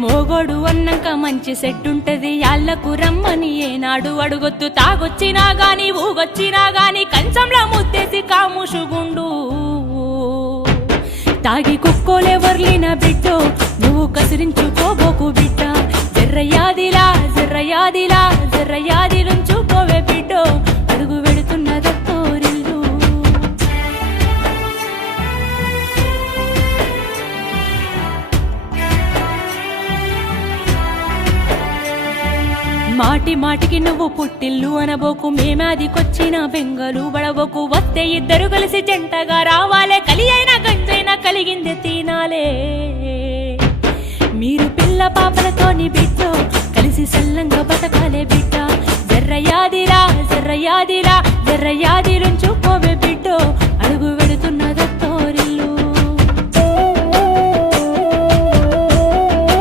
మోగోడు అన్నాక మంచి సెట్ ఉంటది యాళ్లకు రమ్మని ఏనాడు అడుగొద్దు తాగొచ్చినా గాని ఊగొచ్చినా గాని కంచంలో ముద్దేసి కాముషుగుండు తాగి కుక్కోలేవర్లిన బిడ్డో నువ్వు కసిరించుకోబోకు బిడ్డ జర్రయాదిలా జర్రయాదిలా జర్రయాదిలుంచుకోవే బిడ్డో అడుగు వెడుతున్నదత్తోరిల్లు మాటి మాటికి నువ్వు పుట్టిల్లు అనబోకు మేమాదికొచ్చిన బెంగలు బడబోకు వస్తే ఇద్దరు కలిసి జంటగా రావాలే కలి అయినా గంజైనా కలిగింది తినాలే మీరు పిల్ల పాపలతోని బిడ్డో కలిసి సల్లంగా బతకాలే బిడ్డ జర్రయాదిలా జర్రయాదిలా జర్రయాదిలుంచుకోవే బిడ్డో అడుగు